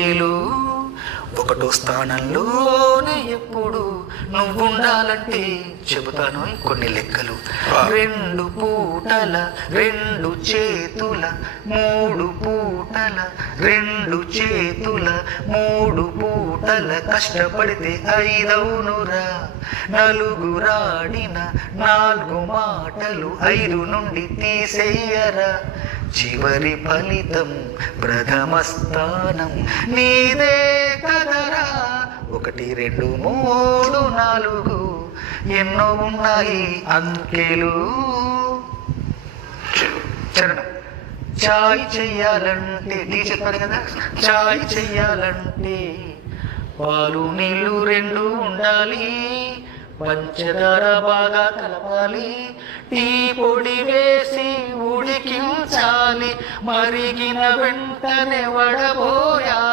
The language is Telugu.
ఏలు ఒకటో స్థానంలోనే ఎప్పుడు నువ్వుండాలంటే చెబుతాను కొన్ని లెక్కలు. 2 పూటల 2 చేతుల 3 పూటల 2 చేతుల 3 పూటల కష్టపడితే 5 అవునురా. నలుగురాడిన 4 మాటలు 5 నుండి తీసేయరా. చివరి ఫలితం ప్రథమ స్థానం నీదే కదరా. 1 2 3 4 ఎన్నో ఉన్నాయి అంకెలు. చరణం. చాయ్ చెయ్యాలంటే నీ చెప్పాడు కదా, చాయ్ చెయ్యాలంటే పాలు నీళ్ళు 2 ఉండాలి. పంచదార బాగా కలపాలి. టీ పొడి వేసి ఉడికించాలి. మరిగిన వెంటనే వడబోయాలి.